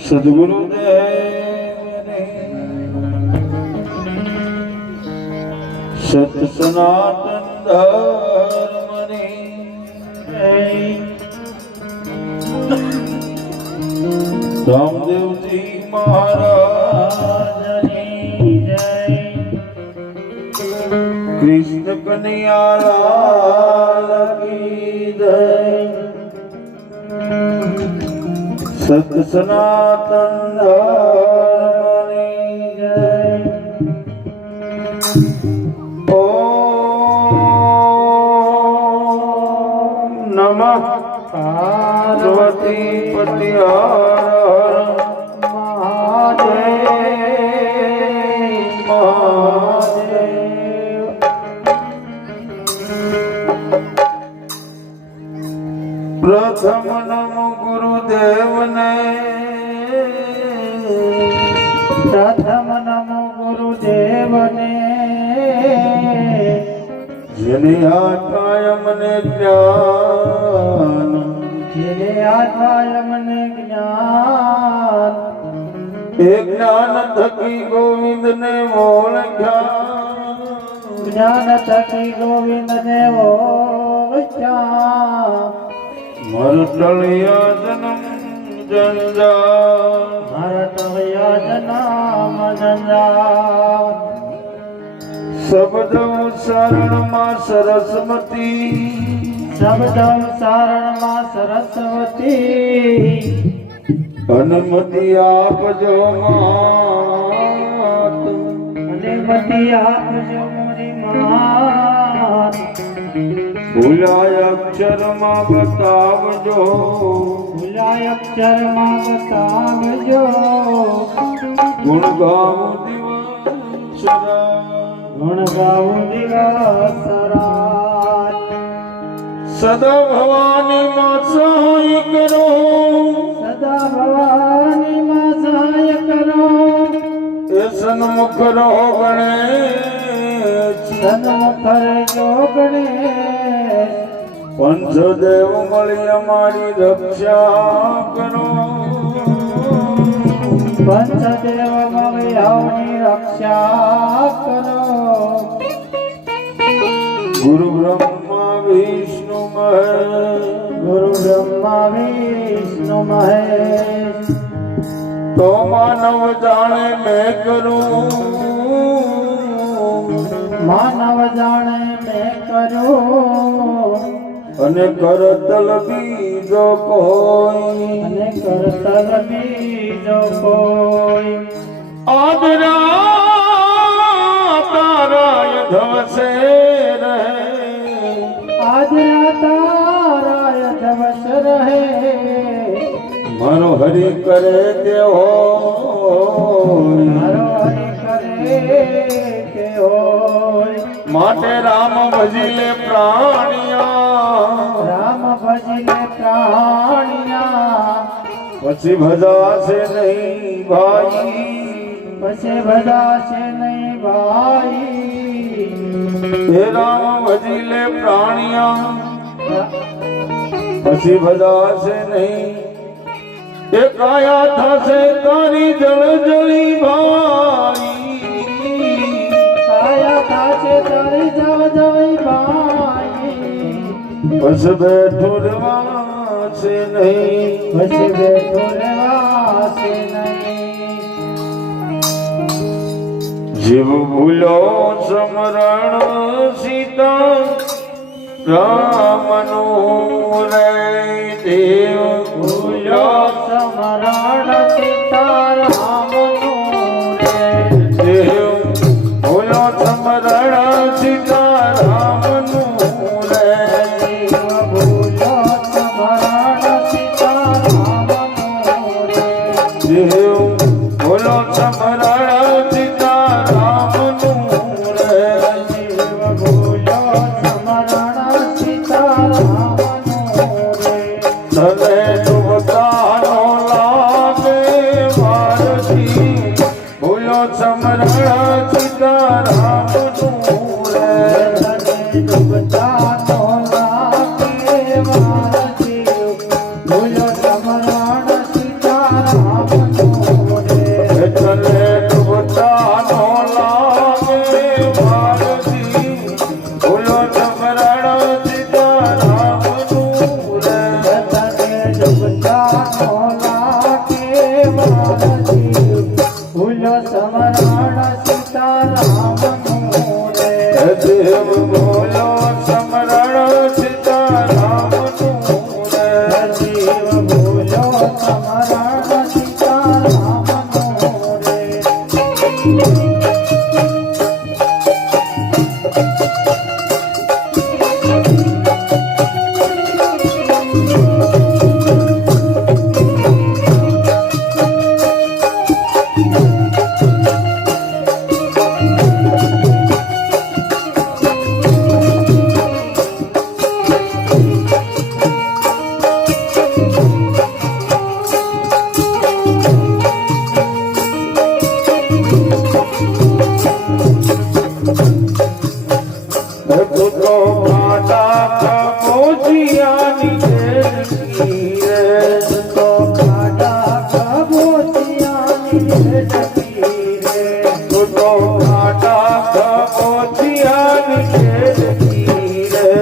સદગુરુદેવ સત સનાતન ધર્મની રામદેવજી મહારાજની જય કૃષ્ણ કનૈયા કી જય સત સનાતન ધર્મની જય ઓમ નમઃ પાર્વતી પતિ હર મહાદેવ મહાદેવ પ્રથમ નમો ગુરુદેવને પ્રથમ નમો ગુરુદેવને જેને આપ્યા મને જ્ઞાન જેને આપ્યા મને જ્ઞાન એ જ્ઞાન થકી ગોવિંદને ઓળખ્યા જ્ઞાન થકી ગોવિંદને ઓળખ્યા મરટળિયા જન્મ જંજાલ મારા ટળિયા જન્મ જંજાલ શબ્દ ઉચ્ચારણમાં સરસ્વતી શબ્દ ઉચ્ચારણમાં સરસ્વતી અનુમતિ આપજો માત અનુમતિ આપજો મોરી માત ભૂલાય અક્ષરમાં બતાવજો ભૂલાય અક્ષરમાં બતાવજો ગુણ ગાવું દિવસ ગુણ ગાવું દિવસ રાત સદા ભવાની માં સહાય કરો સદા ભવાની માં સહાય કરો એ સન્મુખ રહો ગણેશ સન્મુખ રહેજો ગણેશ પંચદેવ મળી અમારી રક્ષા કરો પંચદેવ મળી આવની રક્ષા કરો ગુરુ બ્રહ્મા વિષ્ણુ મહેશ ગુરુ બ્રહ્મા વિષ્ણુ મહેશ તો માનવ જાણે મેં કરું માનવ જાણે મેં કર્યો અને કરતલ બીજો કોઈ અને કરતલ બીજો કોઈ આદરા તારાય ધવસે રહે આજરા તારાય દિવસ રહે મારો હરિ કરે તેવો મારો હરિ કરે કે હોય માટે રામ ભજીલે પ્રાણિયા રામ ભજને પ્રાણિયા પછી ભજાશે નહીં ભાઈ પછી બધાશે નહીં ભાઈ હે રામ ભજીલે પ્રાણિયા પછી ભજાશે નહીં એ કાયા થશે તારી જળ જળી ભાઈ આયા થાશે તારી જવ જવી ભાઈ બસ બેઠું રહેવાશે નહીં પછી બેઠો રહેવાશે નહીં જીવ ભૂલો સમરણ સીતા રામનું રે દેવ ભૂલો સમરણ સીતારામનું રે દેવ ભૂલો સમરણ સીતારામનું રે જીવ ભૂલો સમરણ સીતારામનું રે દેવ ભૂલો સમરણ સીતારામનું રે જીવ ભૂલો સમરણ સીતારામ કબૂચિયાની દેડકી રે તો ખાડા કબૂચિયાની દેડકી રે તું તો ખાટા કબૂચિયાની દેડકી રે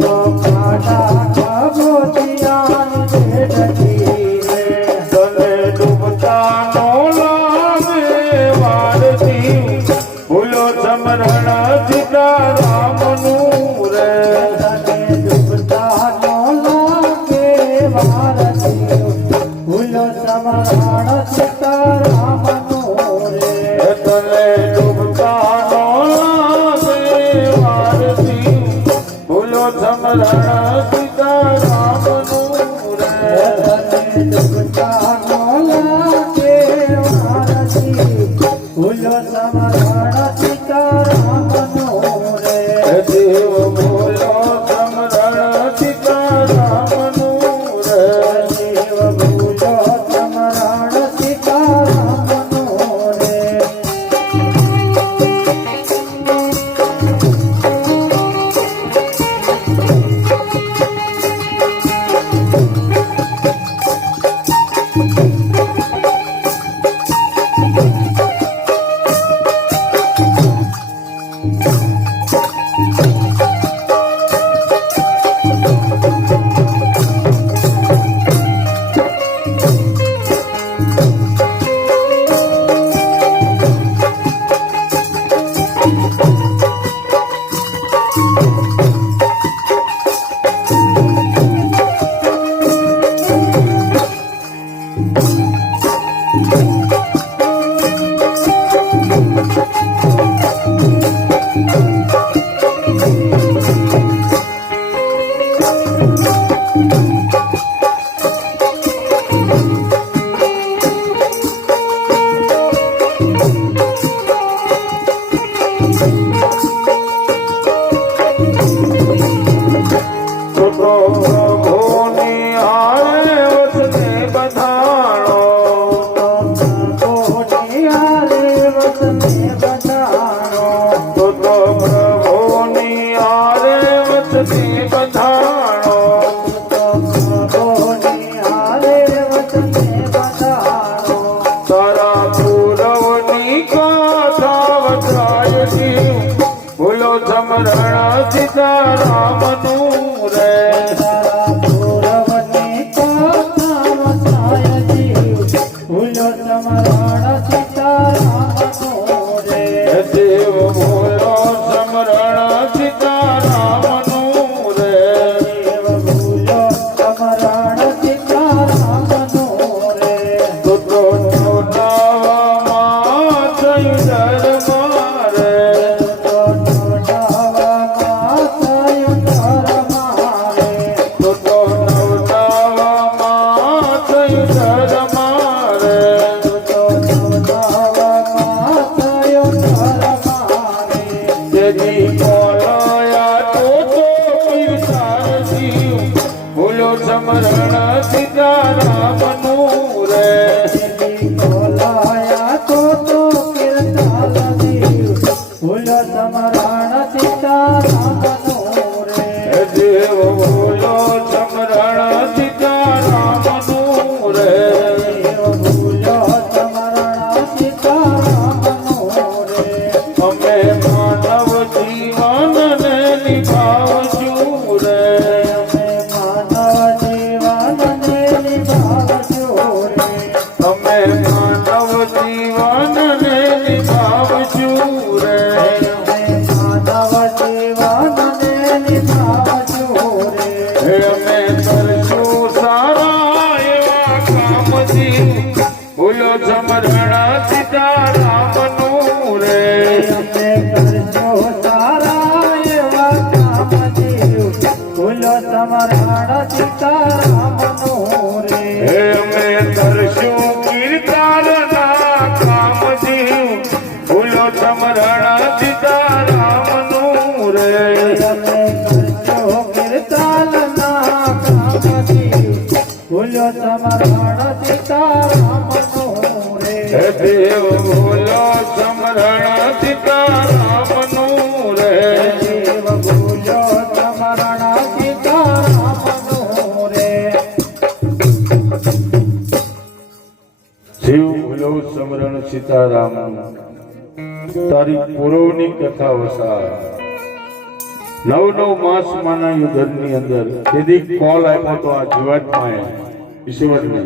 તો ખાડા કબૂચિયાની દેડકી રે તને ડૂબતા નો લાગે વારથી ભૂલો સમરણ સીતારામનું રે તને ડૂબતા નો લાગે વારથી ભૂલો સમરણ સીતારામનું રે તને ડૂબતા નો લાગે વારથી ભૂલો સમરણ સીતારામનું રે તને ડૂબતા નો લાગે વારથી ભૂલો સમરણ સીતારામનું રે દેવ ભૂલો સમરણ સીતારામનું રે દેવ ભૂલો સમરણ સીતારામનું રે ભોની હારે વસને બધાણો તો પ્રભુની હારે વસને બધાણો તારા પૂરવની ગાથા વચાય જીવ ભૂલો સમરણ સીતારામનું રે દેવ ભૂલો સમરણ સીતારામનું રે તો નવનામાં થયું ધર્મ રે તો નવનામાં થયું ધર્મ રે તેજી બોલાયા તો પીરસાર જીવ ભૂલો સમરણ સીતારામનું રે દેવ ભૂલો સમરણ સીતારામનું રે અમે માનવ જીવનને નિભાવશું રે અમે માનવ જીવનને નિભાવશું રે અમે કરશું સારા એવા કામથી ભૂલો સમરણ સીતારામનું રે સમરણ સીતારામનું રે અમે કરશું કીર્તનના કામથી ભૂલો સમરણ સીતારામનું રે ભૂલો સમરણ સીતારામનું રે દેવ ભૂલો સમરણ સીતારામનું રે દેવ ભૂલો સમરણ સીતારામનું સીતારામ તારી પૂર્વની કથા વસાય 9 માસ માના યુદ્ધની અંદર તેથી કોલ આપ્યો તો આ જીવાત્માએ ઈશ્વરને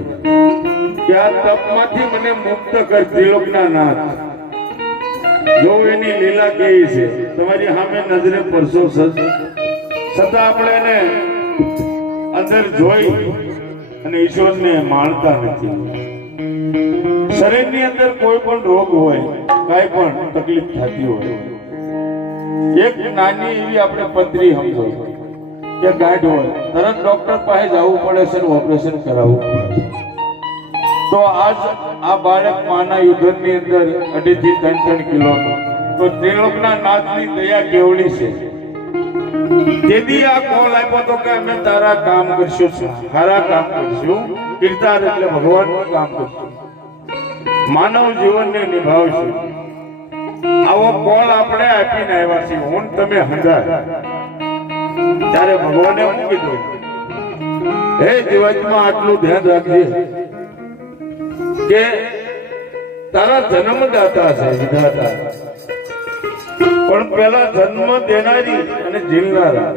કે આ તપમાંથી મને મુક્ત કર ત્રિલોકના નાથ જો એની લીલા કેવી છે તમારી સામે નજરે પરસો છતાં આપણે એને અંદર જોઈ અને ઈશ્વરને માણતા નથી શરીરની અંદર કોઈ પણ રોગ હોય કાંઈ પણ તકલીફ થતી હોય એક નાની એવી આપણે પથરી સમજો કે ગાંઠ હોય તરત ડોક્ટર પાસે જવું પડે છે ઓપરેશન કરાવવું પડે તો આજ આ બાળક માના યુદ્ધની અંદર 2.5 થી 3 કિલોનો તો ત્રિલોકના નાથની દયા કેવડી છે તેથી આ કોલ આપ્યો તો કે અમે તારા કામ કરશું સારા કામ કરશું કીર્તાર એટલે ભગવાનનું કામ કરશું માનવ જીવનને નિભાવશું આવો કોલ આપણે આપીને આવ્યા છીએ હું તમે હંગાર ત્યારે ભગવાને હું કીધું હે જીવાત્મા આટલું ધ્યાન રાખજે કે તારા જન્મદાતા છે વિધાતા પણ પેલા જન્મ દેનારી અને જીવનારા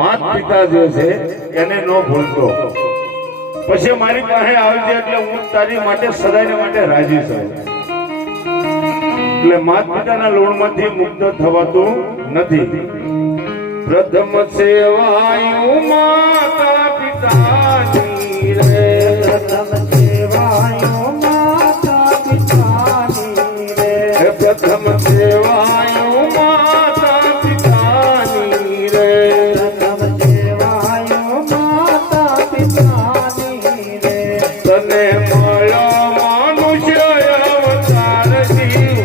માત પિતા જે છે એને ન ભૂલતો પછી મારી પાસે આવજે એટલે હું તારી માટે સદાય માટે રાજી છું એટલે માત પિતાના લોણમાંથી મુક્ત થવાતું નથી પ્રથમ સેવાયું માતા પિતાની રે પ્રથમ સેવાયો માતા પિતાની રે પ્રથમ સેવાયું માતા પિતાની રે પ્રથમ સેવાયો માતા પિતાની રે તને મળ્યો મનુષ્ય અવતાર જીવ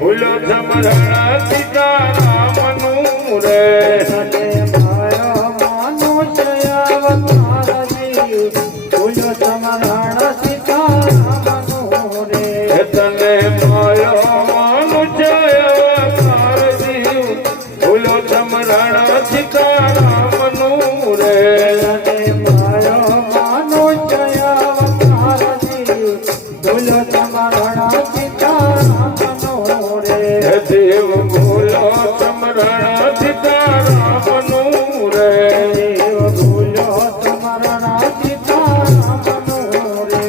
ભૂલો સમરણ સીતારામનું રે તને માયો મનુષ્ય અવતાર જીવ ભૂલ્યો સમરણ સીતારામનું રે તને મળ્યો મનુષ્ય અવતાર જીવ ભૂલો સમરણ સીતારામનું રે તને માયો મનુષ્ય અવતાર જીવ ભૂલ્યો સમરણ સીતારામનું રે દેવ ભૂલો સમરણ સીતારામનું રે દેવ ભૂલ્યો સમરણ સીતારામનું રે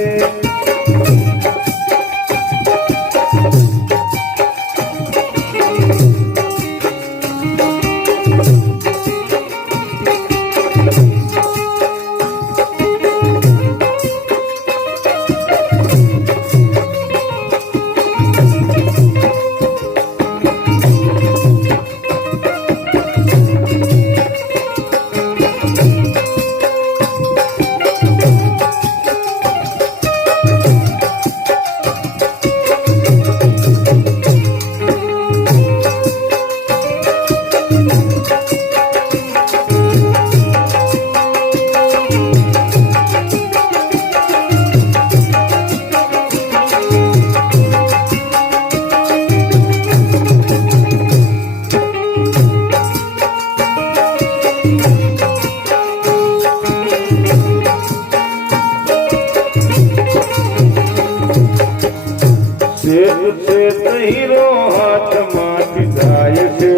શેત શેત હીરો હાથમાંથી જાય છે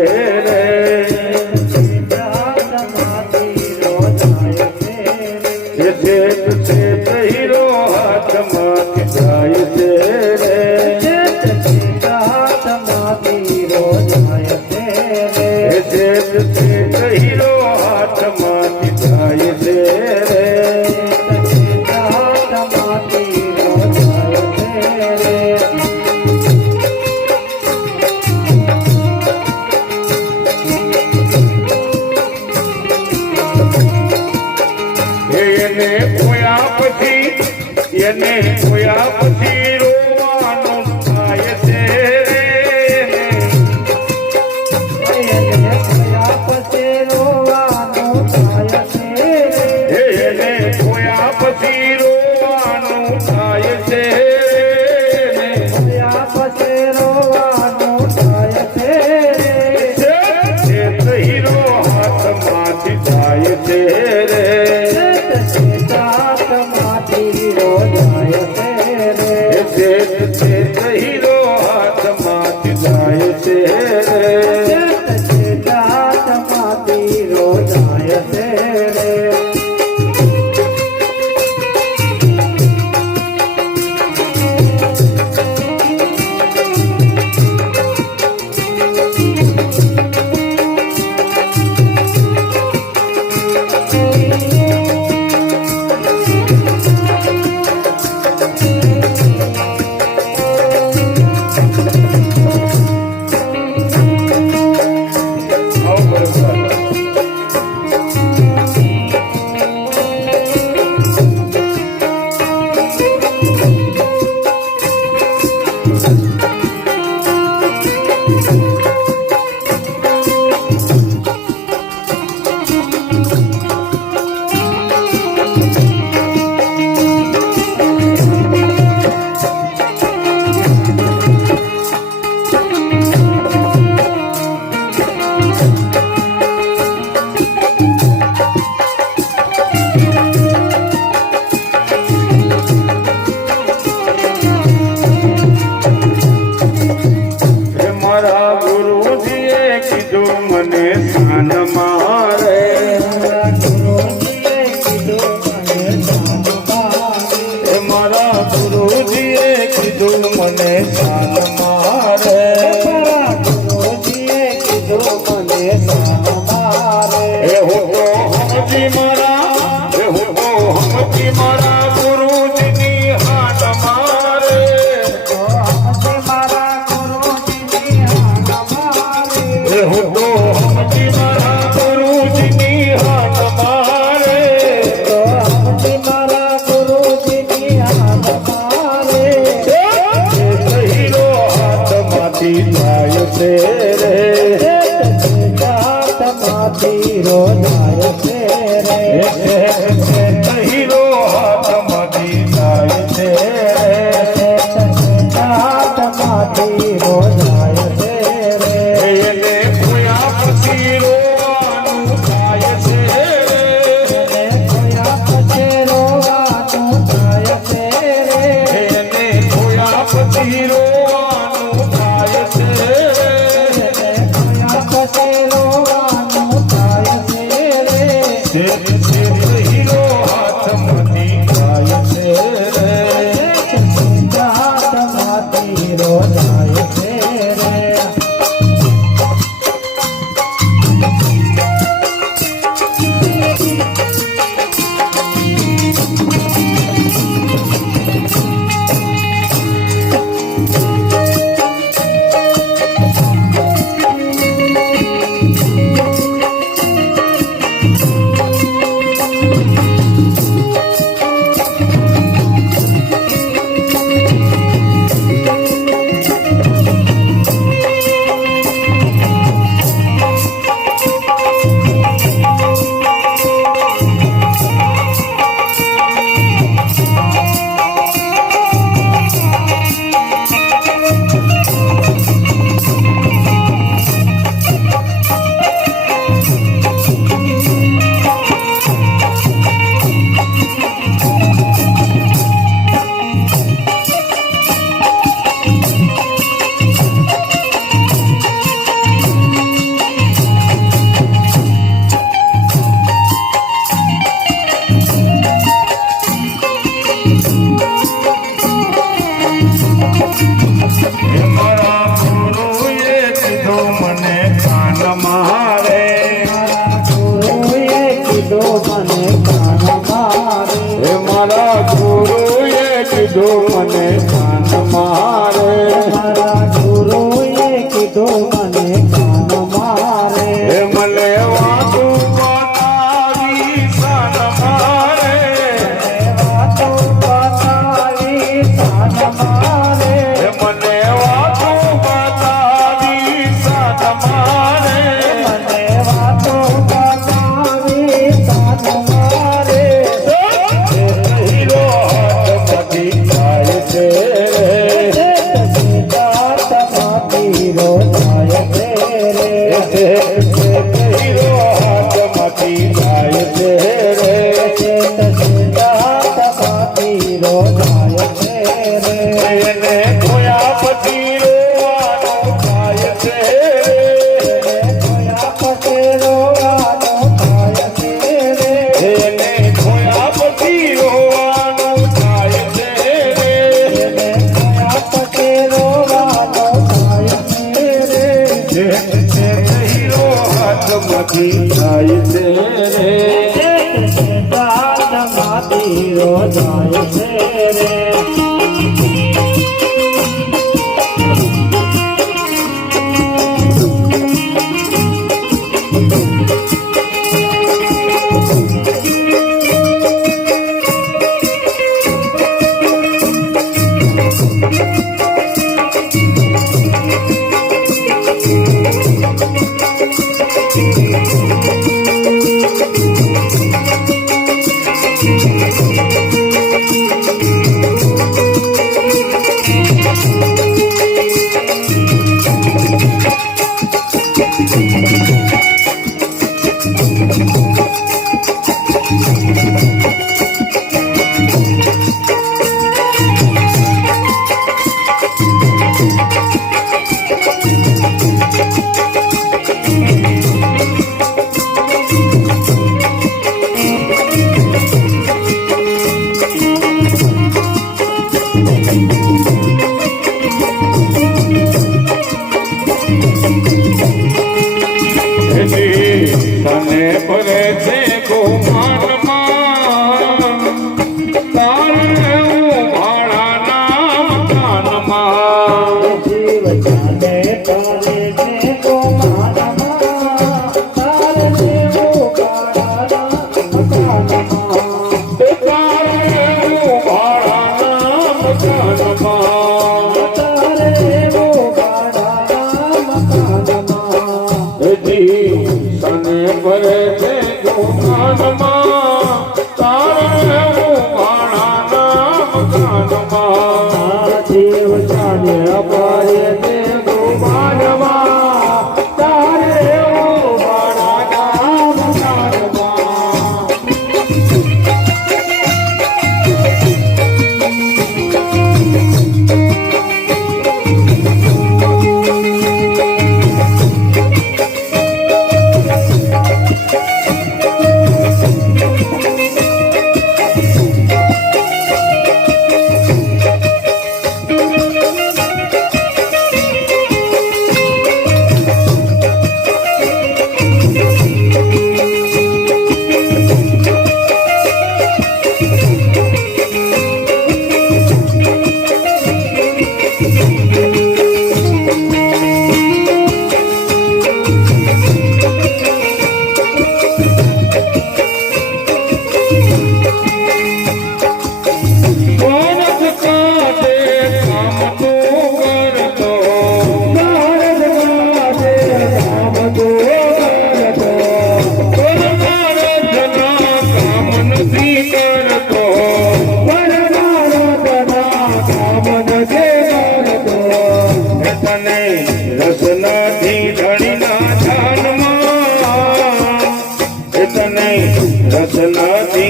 રે એ શેત શેત હીરો હાથમાંથી જાય છે રે એ શેત શેત હીરો હાથમાંથી જાય છે રે એને ખોયા પછી રોવાનું થાય છે રે એને ખોયા પછી રોવાનું થાય છે હીરો હાથમાંથી જાય છે રે સમજી મારા ગુરુજીની હાથ મારે મારા ગુરુજીની હાથ મારે હું તો સમજી મારા ગુરુજીની હાથ મારે મારા ગુરુજીની હાથ મારે હીરો હાથમાંથી થાય છે રે હાથમાંથી રોજાય છે રે હીરો હાથમાંથી થાય છે હાથમાંથી રોજાય છે રે એને ખોયા પછી રોવાનું થાય છે ખોયા પછી રોવાનું થાય છે રે એને ખોયા પછી રોવાનું થાય છે ખોયા પછી રોવાનું થાય છે રે હીરો હાથમાંથી થાય છે હાથમાંથી રોજાય છે રે મારા ગુરુએ કીધું મને કાન મારે ગુરુએ કીધું મને કાન મારે મારા ગુરુએ કીધું મને કાન મારે મારા ગુરુએ કીધું મને કાન મારે મને વાતું બનાવી સાન મારે વાતો બતાવી કાન મારે મને વાતું બતાવી સાન મારે મને વાતો બતાવી કાન મારે હીરો હાથમાંથી થાય છે હાથમાંથી રોજાય છે રે હીરો હાથમાંથી થાય છે રે હાથમાંથી રોજાય છે રે એને ખોયા પછી રોવાનું થાય છે ખોયા પછી રોવાનું થાય છે રે એને ખોયા પછી રોવાનું થાય છે ખોયા પછી રોવાનું થાય છે રે હીરો હાથમાંથી થાય છે હાથમાંથી રોજાય છે રે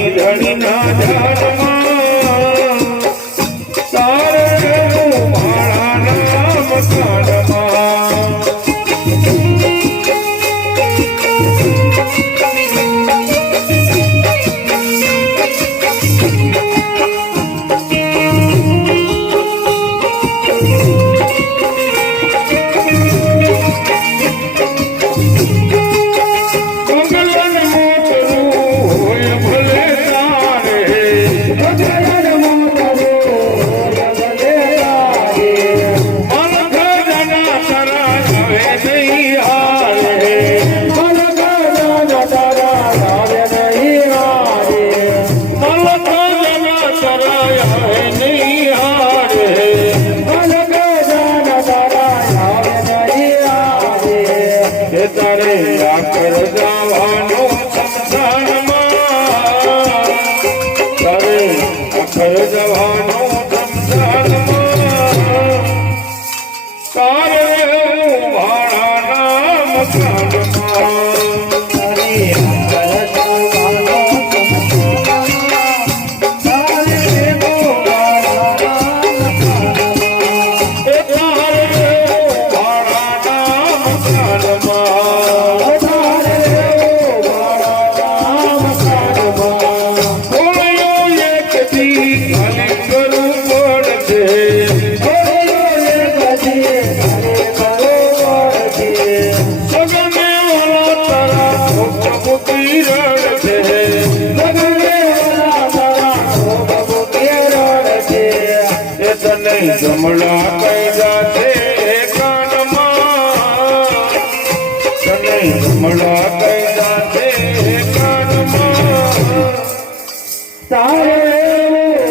ધણીના ધ્યાનમાં તારે રહેવું ભાડાના મકાનમાં તારે આકર જવાનું સમસાનમાં તારે આકર જવાનું સમસાનમાં તારે ભાડાના મકાનમાં તારે આકર જવાનું સમસાનમાં તારે ભાડાના મકાનમાં એ તારે ભાડાના મકાનમાં જમણા કઈ જાતે કાનમાં તને જમણા કઈ જાતે કાનમાં તારે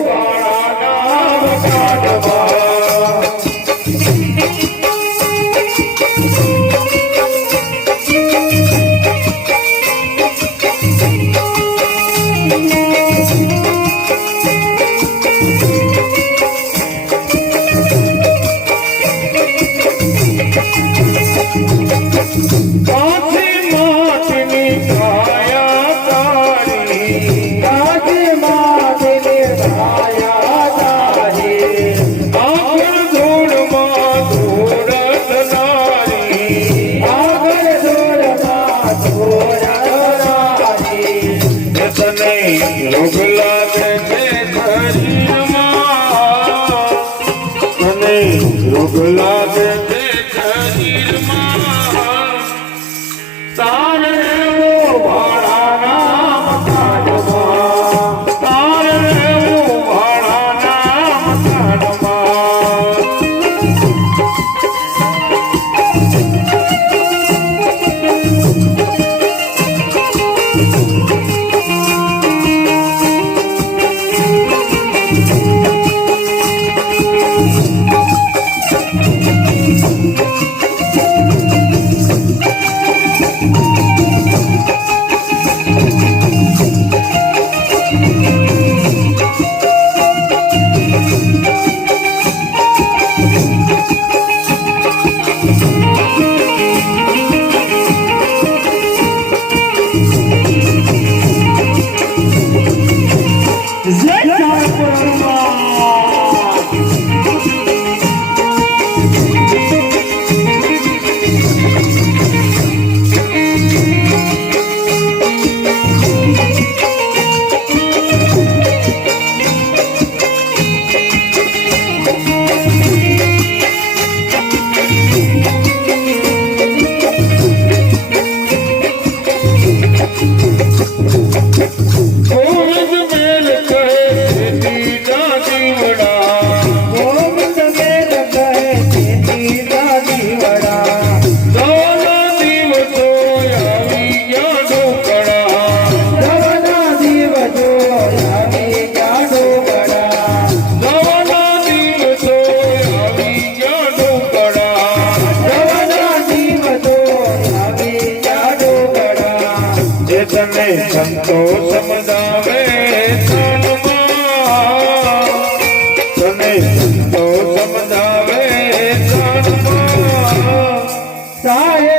ભાડાના મકાનમાં રોગ લાગે છે શરીરમાં તને રોગ લાગે છે શરીરમાં તારે રહેવું ભાડાના મકાનમાં તારે રહેવું ભાડાના મકાનમાં તને સંતો સમજાવે તનમાં તને સંતો સમજાવે તનમાં તારે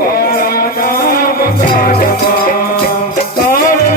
ભાડાના મકાનમાં તારે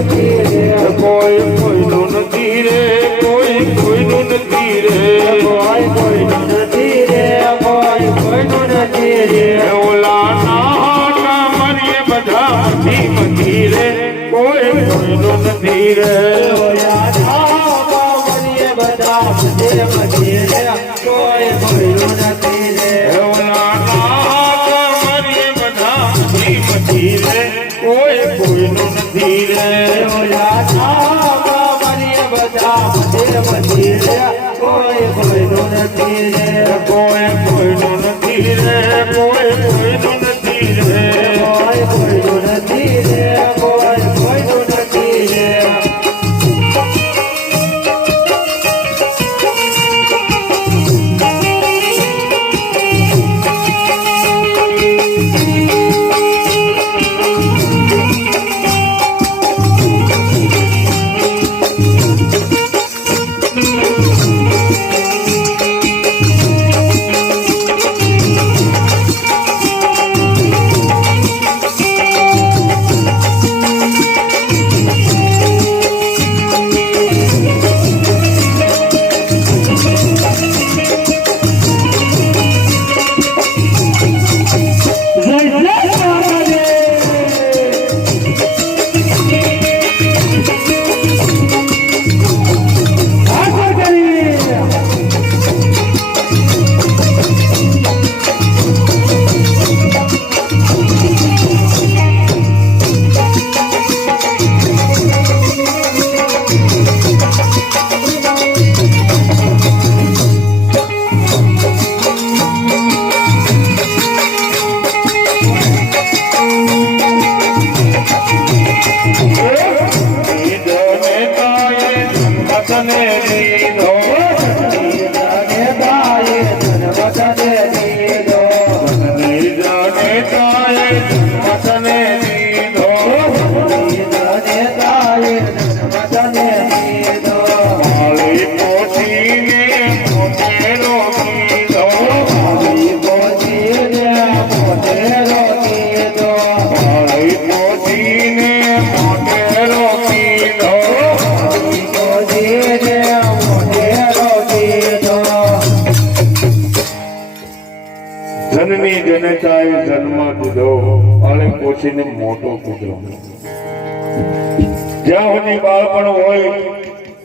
નથી રે કોઈ કોઈનું નથી રે કોઈ કોઈનું નથી રે કોઈ કોઈનું નથી રે કોઈ કોઈનું નથી રે ઓલા ના મરીએ બધા મથી રે કોઈ કોઈનું નથી રે બધા મધી રે કોઈ કોઈનું નથી રે ઓલા ના મરીએ બધા મથી રે કોઈ કોઈનું નથી રે બધા મધી રે કોઈ કોઈનું નથી રે કોઈ કોઈનું નથી રે કોઈ કોઈનું નથી રે કોઈ કોઈનું નથી રે કોઈ કોઈનું નથી રે જનની જનતાએ જન્મ દીધો અને પોષીને મોટો કીધો. જ્યાં સુધી બાળપણ હોય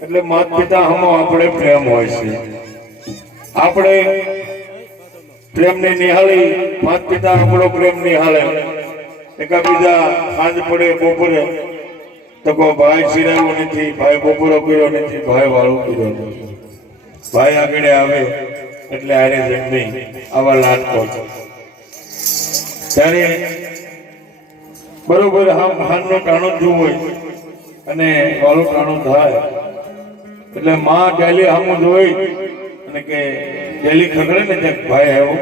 એટલે માતા પિતા હમો આપણે પ્રેમ હોય છે. આપણે પ્રેમને નિહાળી માતા પિતા આપણો પ્રેમ નિહાળે. એકાબીજા સાંજ પડે બપોરે તો કોઈ ભાઈ સિરાયો નથી, ભાઈ બપોરો કર્યો નથી, ભાઈ વાળું કર્યો નથી. ભાઈ આગળ આવે એટલે આરે જન્મી આવા લાડકો છે. ત્યારે બરોબર હાનનો ટાણો જ હોય અને વાળો ટાણો થાય એટલે માં ડેલી હામું જોઈ અને કે ડેલી ખગડે ને ત્યાં ભાઈ આવ્યો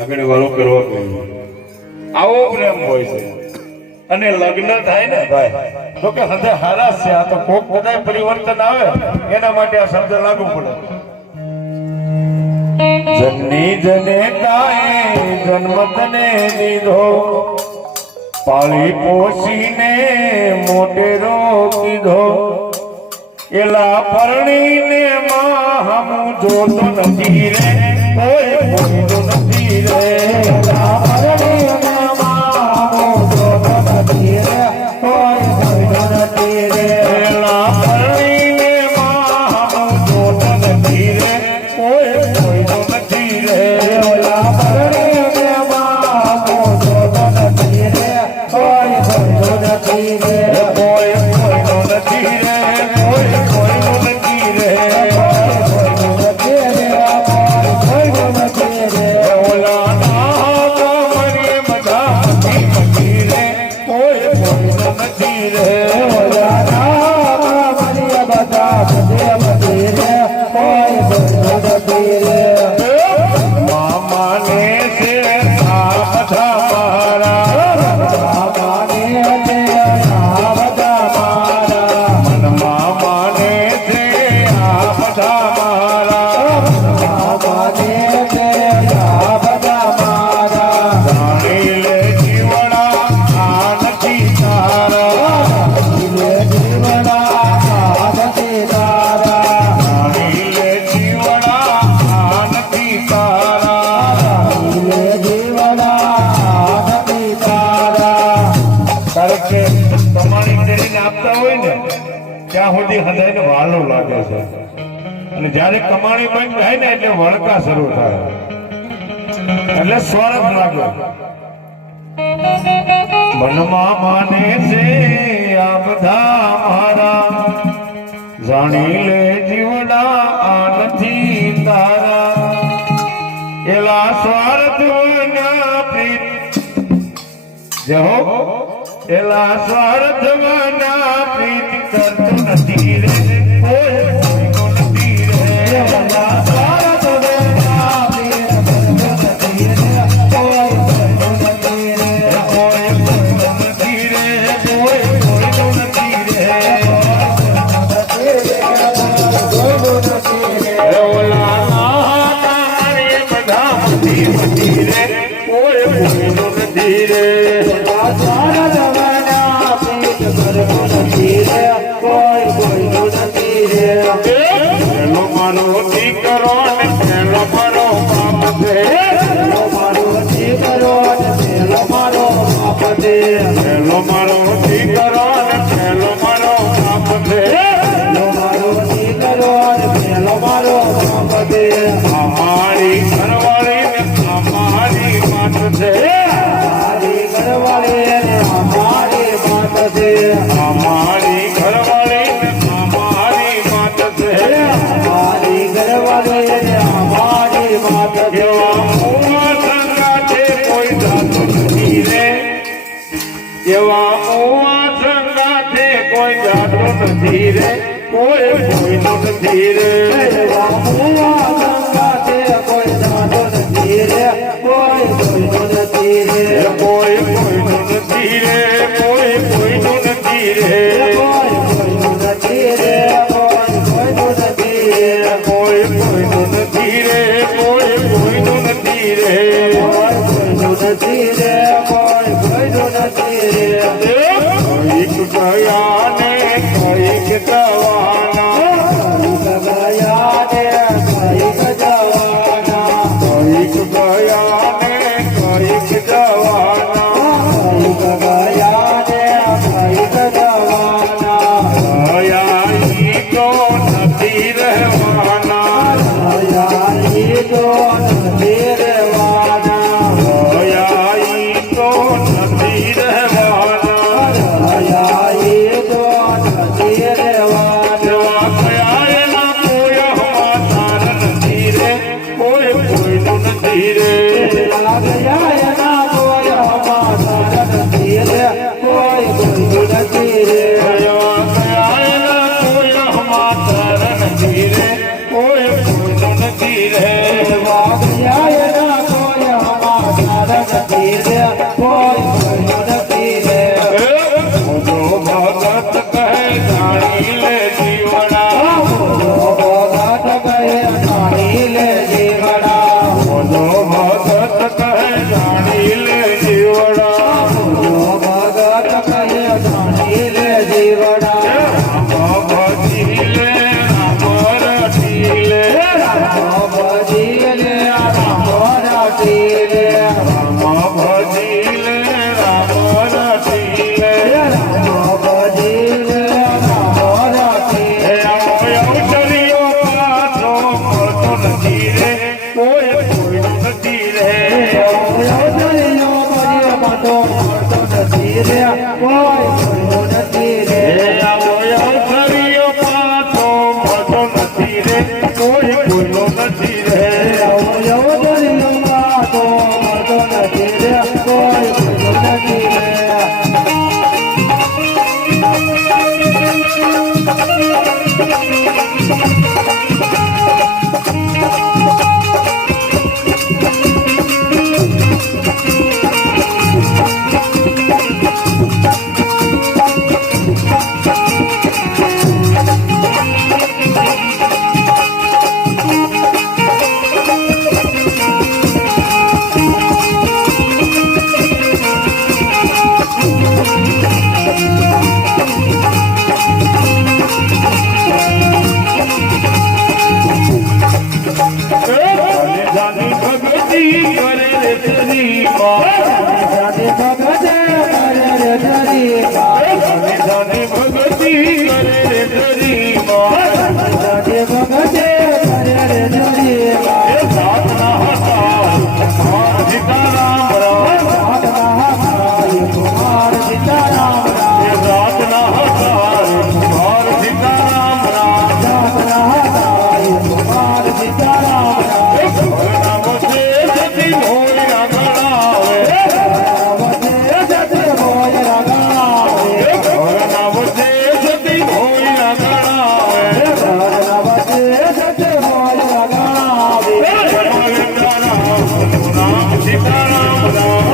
આગળ વાળો કરવા ગયો. આવો પ્રેમ હોય છે. અને લગ્ન થાય ને ભાઈ તો કે હદે હારા છે. આ તો કોક બધાય પરિવર્તન આવે એના માટે આ શબ્દ લાગુ પડે. જનની જનેતાએ જન્મ તને દીધો, પાળી પોષીને મોટેરો કીધો. એલા પરણીને માં હમ જોતો નથી રે, કોઈ જોતો નથી રે. એલા પરણીને માં હમ જોતો નથી રે, કોઈ જોતો નથી રે. એલા પરણીને માં હમ જોતો નથી રે, કોઈ જોતો નથી રે. એલા પરણીને માં હમ જોતો નથી રે, કોઈ જોતો નથી રે. કોઈ જોતો નથી રે, કે કમાણી કરીને આપતા હોય ને ત્યાં સુધી હૃદયને વાલો લાગે છે અને જ્યારે કમાણી બંધ થાય ને એટલે વળકા શરૂ થાય એટલે સ્વાર્થ લાગે મનમાં માને છે આ બધા મારા જાણી લે જીવડા આ નથી તારા એલા સ્વાર્થ વિના પ્રીત જય હો એલા સ્વાર્થ વિના પ્રીત કરતો નથી રે કોઈ કોઈનો નથી રે એલા સ્વાર્થ વિના પ્રીત કરતો નથી રે કોઈ કોઈનો નથી રે કોઈ કોઈનો નથી રે કોઈ કોઈનો નથી રે અમારી ઘરવાળી ને અમારી માત છે અમારી ઘરવાળી ને અમારી માત છે અમારી ઘરવાળી ને અમારી માત છે અમારી ઘરવાળી ને અમારી માત છે એવા સંગાથે કોઈ જાતું નથી રે એવા સંગાથે કોઈ જાતું નથી રે કોઈ કોઈનું નથી રે કોઈ જાતો નથી રે કોઈ કોઈનું નથી રે કોઈ કોઈનું નથી રે કોઈ કોઈનું નથી રે કોઈ કોઈનું નથી રે કોઈ કોઈનું નથી રે કોઈ કોઈનું નથી રે કોઈ કોઈનું નથી રે કોઈ કોઈનું નથી રે કોઈ કોઈનું નથી રે કોઈક ગયા ને કોઈક જવાના કોઈક ગયા ને કોઈક જવાના કોઈક ગયા ને કોઈક જવાના કોઈક ગયા ને કોઈક જવાના ગયા ઈ તો નથી રહેવાના ગયા ઈ તો નથી રહેવાના ગયા ઈ તો નથી રહેવાના ગયા ઈ તો નથી રહેવાના ગયા એના કોઈ હમાસાર નથી રે કોઈ કોઈનું નથી રે ગયા એના કોઈ હમાસાર નથી રે કોઈ કોઈનું નથી રે ગયા એના કોઈ હમાસાર નથી રે કોઈ કોઈનું નથી રે ગયા એના કોઈ હમાસાર નથી રે કોઈ કોઈનું નથી રે જો ભગત કહે જાણી લે જીવડા ભગત કહે જાણી લે જીવડા બોલો ભગત કહે જાણી લે જીવડા બોલો ભગત કહે જાણી લે જીવડા રામ ભજી લે રામ રટી લે રામ ભજી લે રામ રટી લે રામ ભજી લે રામ રટી લે રામ ભજી લે રામ રટી લે અવચરીઓ પાછો મળતો નથી રે કોઈ કોઈનું નથી રે અવચરીઓ પાછો મળતો નથી રે કોઈ કોઈનું નથી રે અવચરીઓ પાછો મળતો નથી રે કોઈ કોઈનો નથી રે અવચરીઓ પાછો મળતો નથી રે કોઈ કોઈનો નથી રે જાની ભગતી કરે રે દરીમાં જાજે ભગતે કરે રે દરીમાં એ સાતના હતા કુમાર સીતારામ રામ સાતના હતા કુમાર સીતારામ રામ એ રાતના હતા કુમાર સીતારામ રામ સાતના હતા કુમાર સીતારામ રામ એ ઘરના મોઢે જતી મોયરા ગણાવે જતે મોયરા ગણાવે એ ઘરના મોઢે જતી મોયરા ગણાવે ઘરના વચ્ચે જતે મોયરા ગણાવે નામ સીતારામ રામ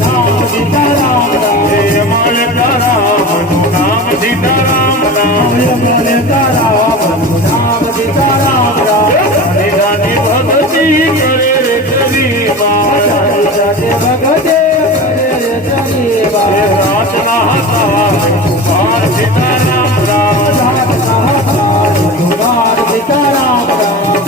નામ સીતારામ રામ હે માલકારામ નામ સીતારામ રામ નામ સીતારામ રામ રાની ભગતી કરે રે દરીમાં જાજે ભગતે કરે રે હે દરીમાં રાતના હતા કુમાર સીતારામ રામ કુમાર સીતારામ રામ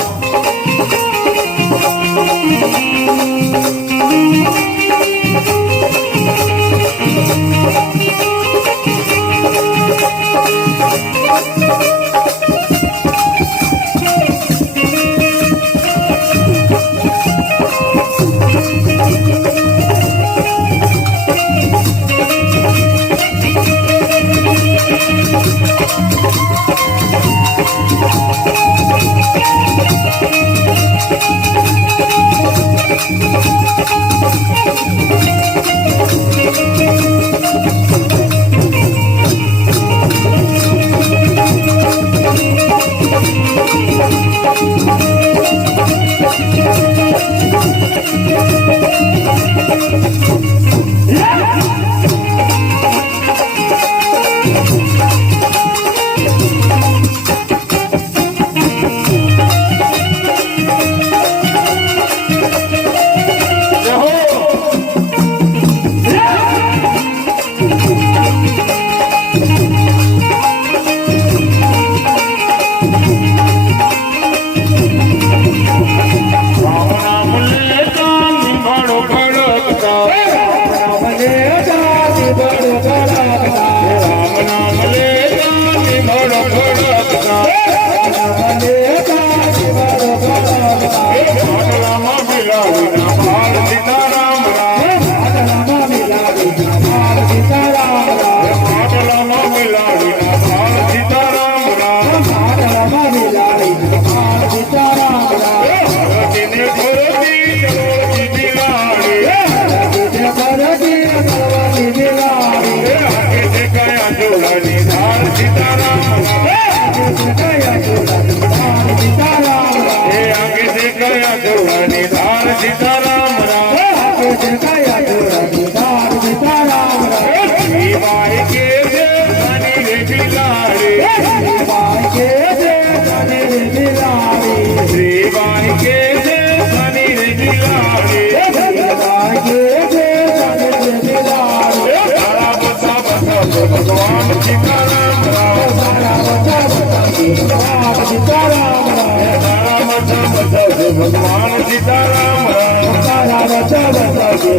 ભગવાન સીતારામ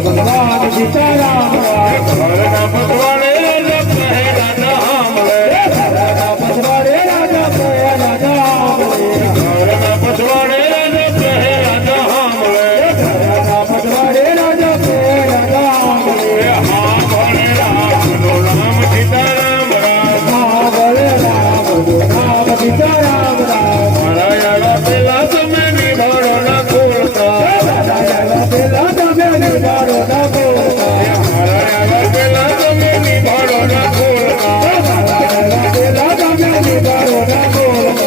ભગવાન સીતારામ ઘરના પટવાડે પહેરા નામ રાજા પછવાડે રાજા પહેરા નામ ઘરના પટવાડે પહેરા નામ રાજા પછવાડે રાજા પહેરા નામ હા ભણે રામનું નામ સીતારામ રામ ભલે રામ રામ સીતારામ રામ મારા પેલા તમે નિભાડો ના ખોલતા પેલા તમે નિભાડો ના બોલતા મારા પેલા તમે નિભાડો ના ખોલતા પેલા તમે નિભાડો ના બોલતા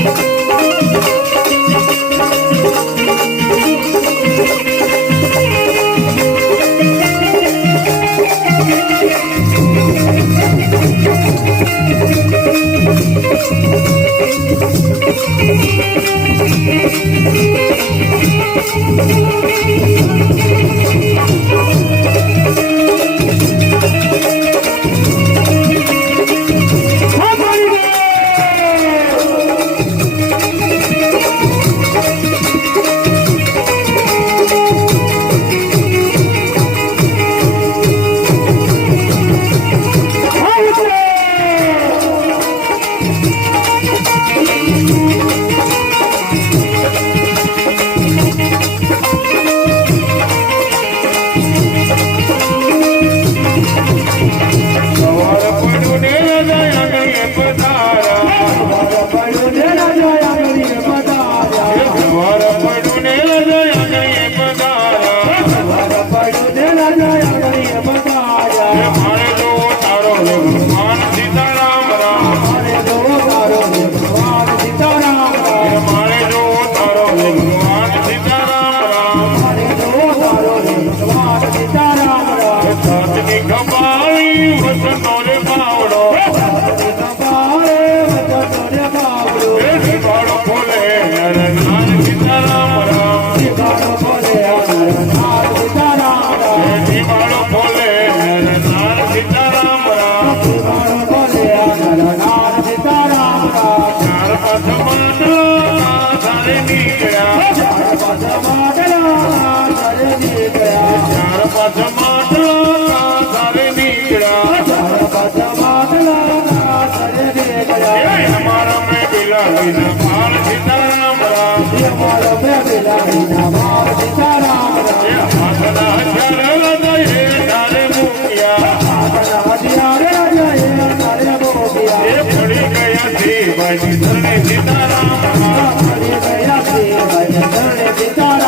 Thank you.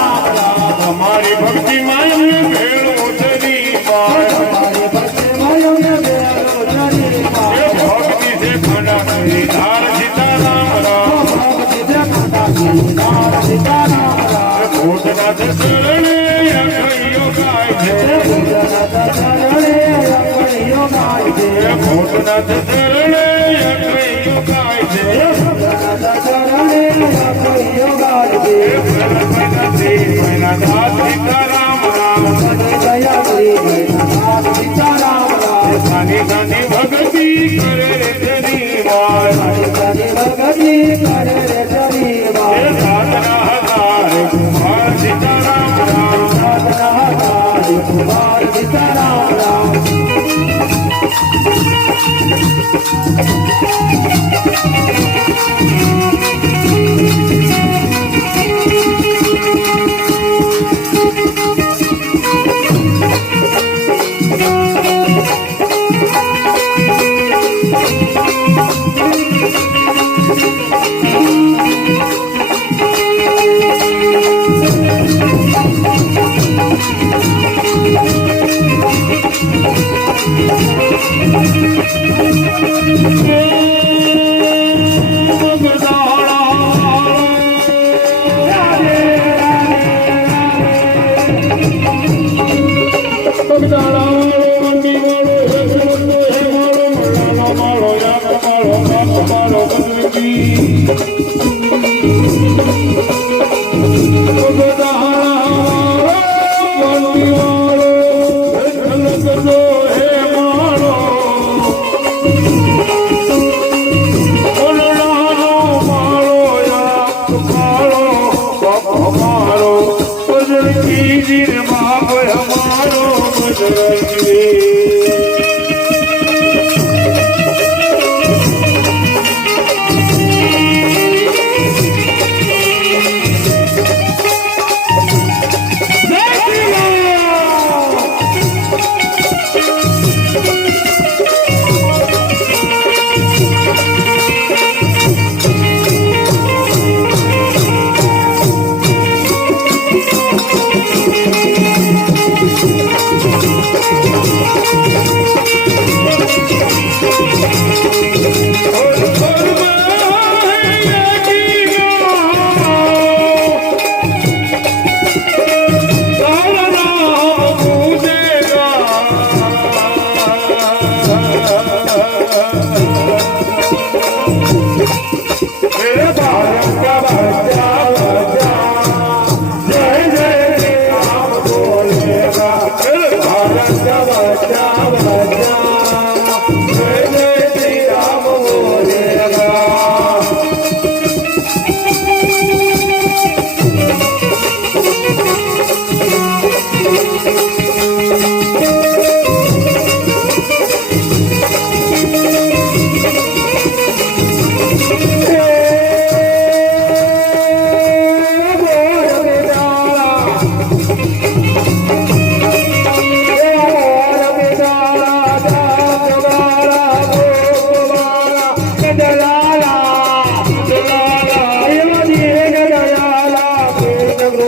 हमारी भक्ति मायम में भेड़ो धरी हमारी भक्ति मायम में भेड़ो धरी भक्ति से खड़ा मेरी धार सीताराम राम भक्ति से खड़ा मेरी धार सीताराम राम भूतनाथ शरणे अखियो गाय छे भूतनाथ शरणे अखियो गाय छे भूतनाथ शरणे अखियो गाय छे भूतनाथ शरणे अखियो गाय छे दास सीताराम राम दया दास सीताराम राम सानी सानी भक्ति करे रे धनी वार सानी सानी भक्ति करे रे धनी वार साधना हजारे कुमार सीताराम राम साधना हजारे कुमार सीताराम राम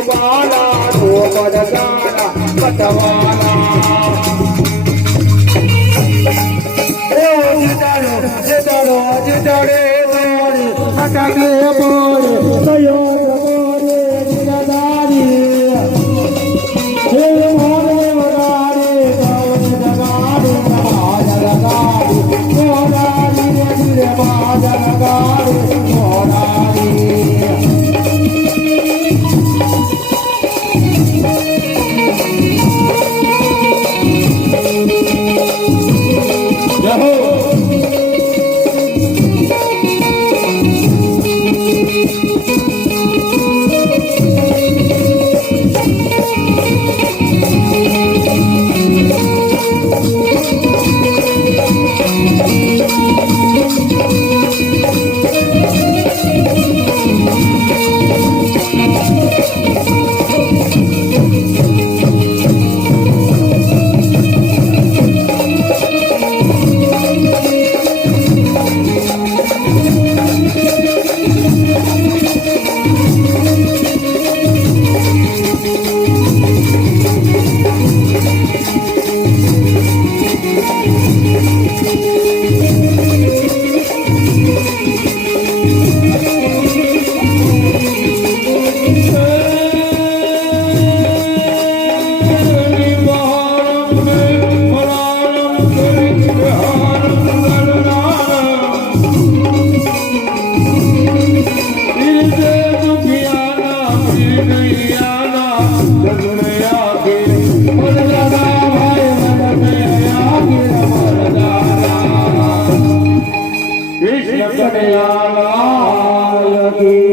બાલા નો બદગાલા પતવાલા જેદારો જેદારે બોરે અટકે બોરે કયો બોરે નિરાદારી હે મોરે વગારે ગાવ જગારે ગાજગારી મોરારી રે બાજગારી મોરારી કનૈયા લાલ કી